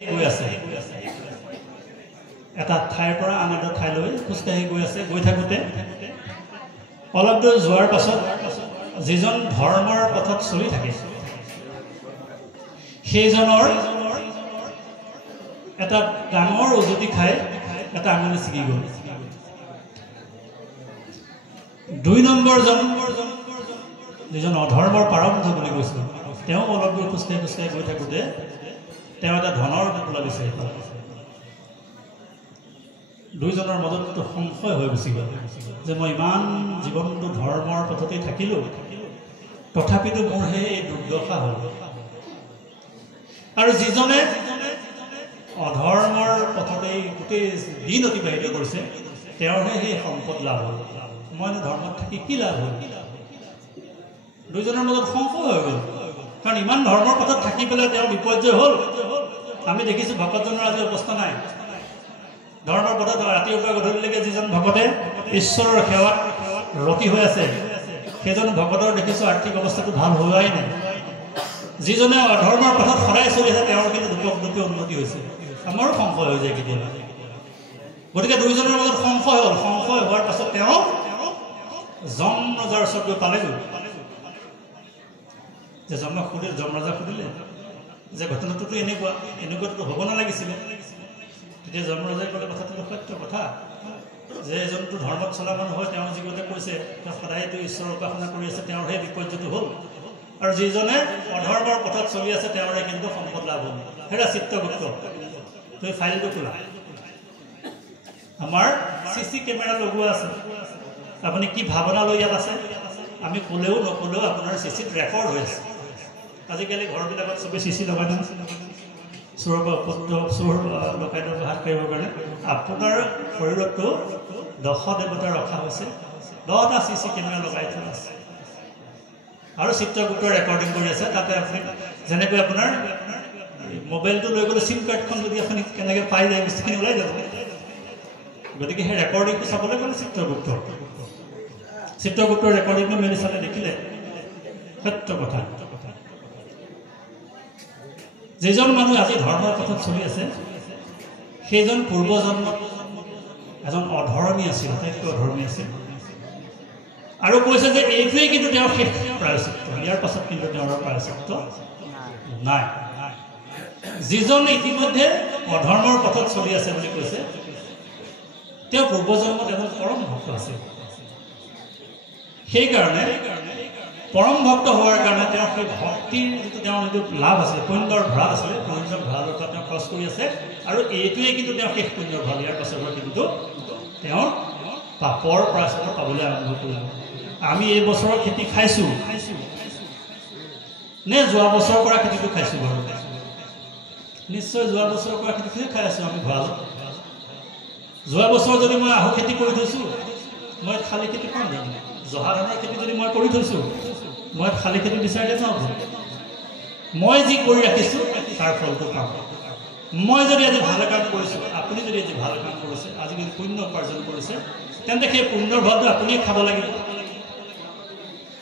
গৈ আছে এটা ঠাইৰ পৰা আন এটা ঠাইলৈ খোজকাঢ়ি গৈ আছে। গৈ থাকোঁতে অলপ দূৰ যোৱাৰ পাছত যিজন ধৰ্মৰ পথত চলি থাকে সেইজনৰ এটা ডাঙৰ উজুতি খাই এটা আঙুলি ছিগি গ'ল। ২ নম্বৰজন যিজন অধৰ্মৰ প্ৰাৰম্ভ বুলি কৈছিল, তেওঁ অলপ দূৰ খোজকাঢ়ি খোজকাঢ়ি গৈ থাকোঁতে তেওঁ এটা ধনৰ টোপোলা বিচাৰি পালে। দুইজনৰ মাজত সংশয় হৈ গুচি গ'ল যে মই ইমান জীৱনটো ধৰ্মৰ পথতেই থাকিলোঁ, তথাপিতো মোৰহে এই দুৰ্দশা হ'ল। আৰু যিজনে অধৰ্মৰ পথতেই গোটেই দিন অতিবাহিত কৰিছে তেওঁৰহে সেই সম্পদ লাভ হ'ল, মইনো ধৰ্মত থাকি কি লাভ হ'ল? দুইজনৰ মাজত সংশয় হৈ গ'ল। কাৰণ ইমান ধৰ্মৰ পথত থাকি পেলাই তেওঁ বিপৰ্যয় হ'ল। আমি দেখিছোঁ ভকতজনৰ আজি অৱস্থা নাই। ধৰ্মৰ পথত ৰাতিৰ পৰা গধূলিলৈকে যিজন ভকতে ঈশ্বৰৰ সেৱাত ৰতি হৈ আছে সেইজন ভকতৰ দেখিছোঁ আৰ্থিক অৱস্থাটো ভাল হোৱাই নাই। যিজনে ধৰ্মৰ পথত সদায় চলি আছে তেওঁৰ কিন্তু দুপক উন্নতি হৈছে। আমাৰো সংশয় হৈ যায় কেতিয়াবা। গতিকে দুইজনৰ মাজত সংশয় হ'ল। সংশয় হোৱাৰ পাছত তেওঁ যম ৰজাৰ ওচৰত গৈ পালেগৈ। যে যমৰাজা সুধিলে যে ঘটনাটোতো এনেকুৱাতো হ'ব নালাগিছিলে। তেতিয়া যমৰাজাই ক'লে কথাটো সত্য কথা যে এজনটো ধৰ্মত চলা মানুহ হয়, তেওঁ যিগতে কৈছে তেওঁ সদায়তো ঈশ্বৰৰ উপাসনা কৰি আছে, তেওঁৰহে বিপৰ্যয়টো হ'ল। আৰু যিজনে অধৰ্মৰ পথত চলি আছে তেওঁৰে কিন্তু সম্পদ লাভ হ'ল। হেৰা চিত্ৰগুপ্ত, তুমি ফাইলটো খোলা। আমাৰ CC কেমেৰা লগোৱা আছে। আপুনি কি ভাৱনা লৈ ইয়াত আছে আমি ক'লেও নক'লেও আপোনাৰ CCত ৰেকৰ্ড হৈ আছে। আজিকালি ঘৰবিলাকত চবেই CC লগাই দিছে চোৰ ডকাইতৰ হাত কৰিবৰ কাৰণে। আপোনাৰ শৰীৰতো 10 দেৱতা ৰখা হৈছে, 10টা CC কেমেৰা লগাই থোৱা আছে। আৰু চিত্ৰগুপ্তৰ ৰেকৰ্ডিং কৰি আছে। তাতে আপুনি যেনেকৈ আপোনাৰ মোবাইলটো লৈ গ'লে চিম কাৰ্ডখন যদি আপুনি কেনেকৈ পাই যায় বস্তুখিনি ওলাই যাব। গতিকে সেই ৰেকৰ্ডিংটো চাবলৈ গ'লে চিত্ৰগুপ্তৰ ৰেকৰ্ডিংটো মেলি চালে দেখিলে সত্য কথা। যিজন মানুহ আজি ধৰ্মৰ পথত চলি আছে সেইজন পূৰ্বজন্মত এজন অধৰ্মী আছিল, আটাইতকৈ অধৰ্মী আছিল। আৰু কৈছে যে এইটোৱেই কিন্তু তেওঁৰ শেষ প্ৰায়শ্চিত্ত, ইয়াৰ পাছত কিন্তু তেওঁৰ প্ৰায়শ্চিত্ত নাই। যিজন ইতিমধ্যে অধৰ্মৰ পথত চলি আছে বুলি কৈছে তেওঁ পূৰ্বজন্মত এজন পৰম ভক্ত আছিল। সেইকাৰণে পৰম ভক্ত হোৱাৰ কাৰণে তেওঁ সেই ভক্তিৰ তেওঁৰ যিটো লাভ আছে, পুণ্যৰ ভঁৰাল আছিলে, পুণ্যৰ ভঁৰালৰ পৰা তেওঁ খৰচ কৰি আছে। আৰু এইটোৱেই কিন্তু তেওঁ শেষ পুণ্যৰ ভঁৰাল। ইয়াৰ পাছৰ পৰা কিন্তু তেওঁ পাপৰ প্ৰায়শ্চিত্ত পাবলৈ আৰম্ভ কৰিব। আমি এই বছৰৰ খেতি খাইছোঁ নে যোৱা বছৰৰ পৰা খেতিটো খাইছোঁ? বাৰু নিশ্চয় যোৱা বছৰৰ পৰা খেতিটোহে খাই আছোঁ আমি ভঁৰালত। যোৱা বছৰ যদি মই আহু খেতি কৰি থৈছোঁ মই শালি খেতি পাম জানো? জহা ধানৰ খেতি যদি মই কৰি থৈছোঁ মই শালি খেতি বিচাৰি যাওঁ। মই যি কৰি ৰাখিছোঁ তাৰ ফলটো পাম। মই যদি আজি ভাল কাম কৰিছোঁ, আপুনি যদি আজি ভাল কাম কৰিছে, আজি যদি পুণ্য উপাৰ্জন কৰিছে, তেন্তে সেই পুণ্যৰ ফলটো আপুনিয়ে খাব লাগিব।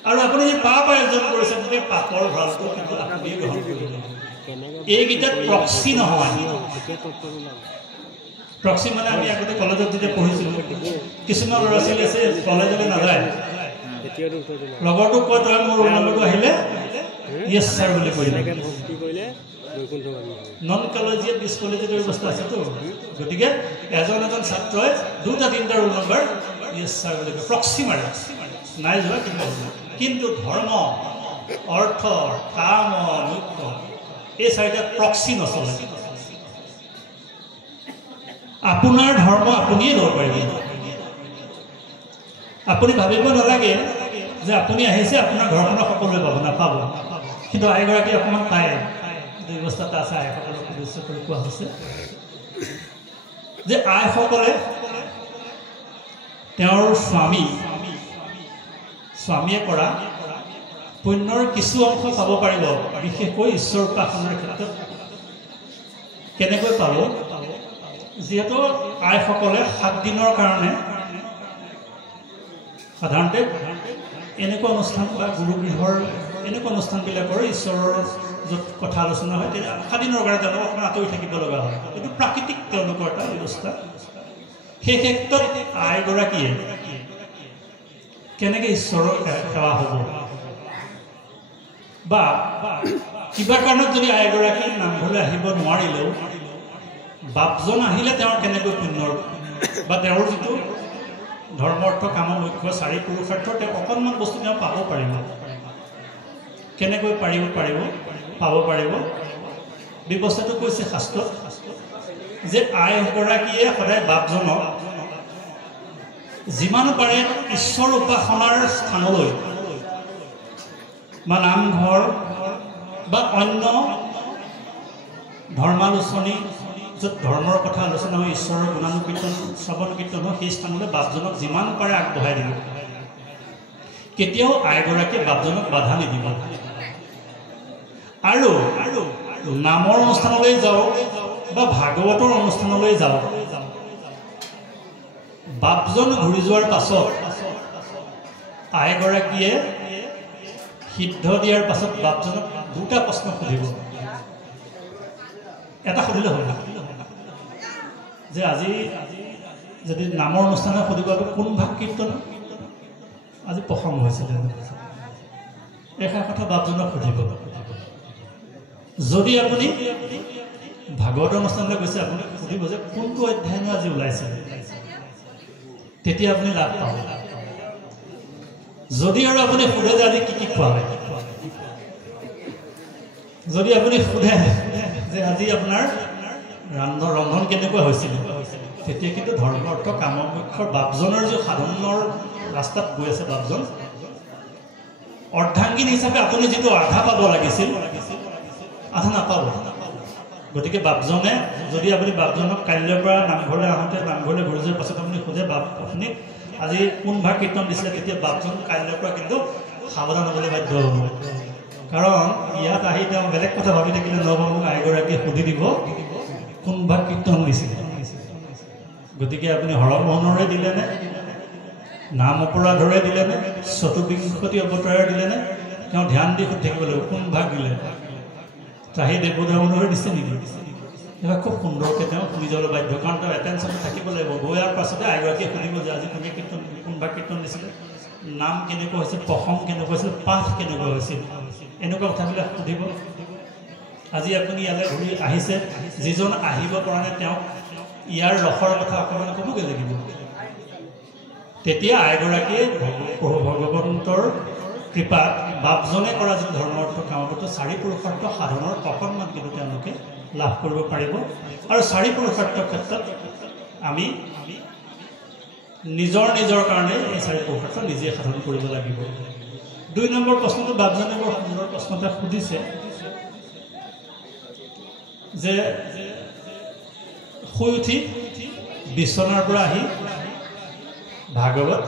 আৰু আপুনি যদি পাপ আয়োজন কৰিছে তেতিয়া পাপৰ ফলটো কিন্তু আপুনিয়ে গ্ৰহণ কৰিব লাগিব। এইকেইটাত প্ৰক্সি নহয়। প্ৰক্সি মানে আমি আগতে কলেজত যেতিয়া পঢ়িছিলোঁ কিছুমান ল'ৰা ছোৱালী আছে কলেজলৈ নাযায়, লগৰটোক কয় তই মোৰ ৰোল নম্বৰটো আহিলে য়েছ ছাৰ বুলি কৈ নন কলেজিয়েট ডিছকলেজিয়েটৰ ব্যৱস্থা আছেতো। গতিকে এজন ছাত্ৰই 2-3টা ৰোল নম্বৰ য়েছ ছাৰ বুলি কয়, প্ৰক্সি মাৰে, নাই যোৱা কিন্তু ধৰ্ম, অৰ্থ, কাম, মুখ্য এই 4টাত প্ৰক্সি নচলে। আপোনাৰ ধৰ্ম আপুনিয়ে ল'ব পাৰিব। আপুনি ভাবিব নালাগে যে আপুনি আহিছে আপোনাৰ ঘৰখনৰ সকলোৱে পাব, নাপাব। কিন্তু আইগৰাকী অকণমান পায়, ব্যৱস্থা এটা আছে। আইসকলক উদ্দেশ্য কৰি কোৱা হৈছে যে আইসকলে তেওঁৰ স্বামীয়ে কৰা পুণ্যৰ কিছু অংশ পাব পাৰিব, বিশেষকৈ ঈশ্বৰ উপাসনাৰ ক্ষেত্ৰত। কেনেকৈ পাব? যিহেতু আইসকলে 7 দিনৰ কাৰণে সাধাৰণতে এনেকুৱা অনুষ্ঠান বা গুৰুগৃহৰ এনেকুৱা অনুষ্ঠানবিলাকৰ ঈশ্বৰৰ য'ত কথা আলোচনা হয় তেতিয়া সাদিনৰ কাৰণে তেওঁলোক অকণমান আঁতৰি থাকিব লগা হয় এইটো প্ৰাকৃতিক তেওঁলোকৰ এটা ব্যৱস্থা সেই ক্ষেত্ৰত আইগৰাকীয়ে কেনেকৈ ঈশ্বৰৰ সেৱা হ'ব বা কিবা কাৰণত যদি আইগৰাকী নামঘৰলৈ আহিব নোৱাৰিলেও বাপজন আহিলে তেওঁৰ কেনেকৈ পুণ্যৰ বা তেওঁৰ যিটো ধৰ্ম অৰ্থ কাম মুখ্য চাৰি পুৰুষাৰ্থৰ তেওঁ অকণমান বস্তু তেওঁ পাব পাৰিব কেনেকৈ পাব পাৰিব ব্যৱস্থাটো কৈছে শাস্ত্ৰত যে আইগৰাকীয়ে সদায় বাপজনক যিমান পাৰে ঈশ্বৰ উপাসনাৰ স্থানলৈ বা নামঘৰ বা অন্য ধৰ্মালোচনী য'ত ধৰ্মৰ কথা আলোচনা হয় ঈশ্বৰৰ গুণানুকীৰ্তন শ্ৰৱণ কীৰ্তন হয় সেই স্থানলৈ বাপজনক যিমান পাৰে আগবঢ়াই দিব কেতিয়াও আইগৰাকীয়ে বাপজনক বাধা নিদিব আৰু নামৰ অনুষ্ঠানলৈ যাওক বা ভাগৱতৰ অনুষ্ঠানলৈ যাওক বাপজন ঘূৰি যোৱাৰ পাছত আইগৰাকীয়ে সিদ্ধ দিয়াৰ পাছত বাপজনক দুটা প্ৰশ্ন সুধিব এটা সুধিলে হ'ল যে আজি যদি নামৰ অনুষ্ঠানে সুধিব কোন ভাগ কীৰ্তন আজি প্ৰসংগ হৈছিলে এষাৰ কথা বাপজনক সুধিব যদি আপুনি ভাগৱতৰ অনুষ্ঠানলৈ গৈছে আপুনি সুধিব যে কোনটো অধ্যায়নো আজি ওলাইছে তেতিয়া আপুনি লাভ পাব যদি আৰু আপুনি সোধে যে আজি কি খোৱা হয় যদি আপুনি সোধে যে আজি আপোনাৰ ৰন্ধন কেনেকুৱা হৈছিল তেতিয়া কিন্তু ধৰ্ম অৰ্থ কামমুখ্যৰ বাপজনৰ যে সাধনৰ ৰাস্তাত গৈ আছে বাপজন অৰ্ধাংগিনী হিচাপে আপুনি যিটো আধা পাব লাগিছিল আধা নাপাব গতিকে বাপজনে যদি আপুনি বাপজনক কাইলৈৰ পৰা নামঘৰলৈ আহোঁতে নামঘৰলৈ ঘূৰি যোৱাৰ পাছত আপুনি সোধে বাপ আপুনি আজি কোন ভাগ কীৰ্তন দিছিলে তেতিয়া বাপজন কাইলৈৰ পৰা কিন্তু সাৱধান হ'বলৈ বাধ্য হ'ব কাৰণ ইয়াত আহি তেওঁ বেলেগ কথা ভাবি থাকিলে নহ'ব মোক আইগৰাকীয়ে সুধি দিব কোন ভাগ কীৰ্তন দিছিলে গতিকে আপুনি হৰমোহনৰে দিলেনে নাম অপৰাধৰে দিলেনে চতুৰ্বিংশতি অৱতাৰে দিলেনে তেওঁ ধ্যান দি সুধি থাকিব লাগিব কোন ভাগ দিলে ত্ৰাহী দেৱদামৰে দিছে নেকি এবাৰ খুব সুন্দৰকৈ তেওঁ শুনি যাবলৈ বাধ্য কাৰণ তেওঁ এটেনশ্যনটো থাকিব লাগিব গৈ অহাৰ পাছতে আইগৰাকীয়ে সুধিব যে আজি কোনে কীৰ্তন কোন ভাগ কীৰ্তন দিছিলে নাম কেনেকুৱা হৈছিল প্ৰসংগ কেনেকুৱা হৈছিল পাঠ কেনেকুৱা হৈছিল এনেকুৱা কথাবিলাক সুধিব আজি আপুনি ইয়ালৈ ঘূৰি আহিছে যিজন আহিব পৰা নাই তেওঁক ইয়াৰ ৰসৰ কথা অকণমান ক'বগৈ লাগিব তেতিয়া আইগৰাকীয়ে ভগৱন্তৰ কৃপাত বাপজনে কৰা যিটো ধৰ্ম অৰ্থ কামতো চাৰি পুৰুষাৰ্থ সাধনৰ অকণমান কিন্তু তেওঁলোকে লাভ কৰিব পাৰিব আৰু চাৰি পুৰুষাৰ্থৰ ক্ষেত্ৰত আমি নিজৰ কাৰণে এই চাৰি পুৰুষাৰ্থ নিজে সাধন কৰিব লাগিব 2 নম্বৰ প্ৰশ্নটো বাপজনে বৰ সুন্দৰ প্ৰশ্ন এটা সুধিছে যে শুই উঠি বিচনাৰ পৰা আহি ভাগৱত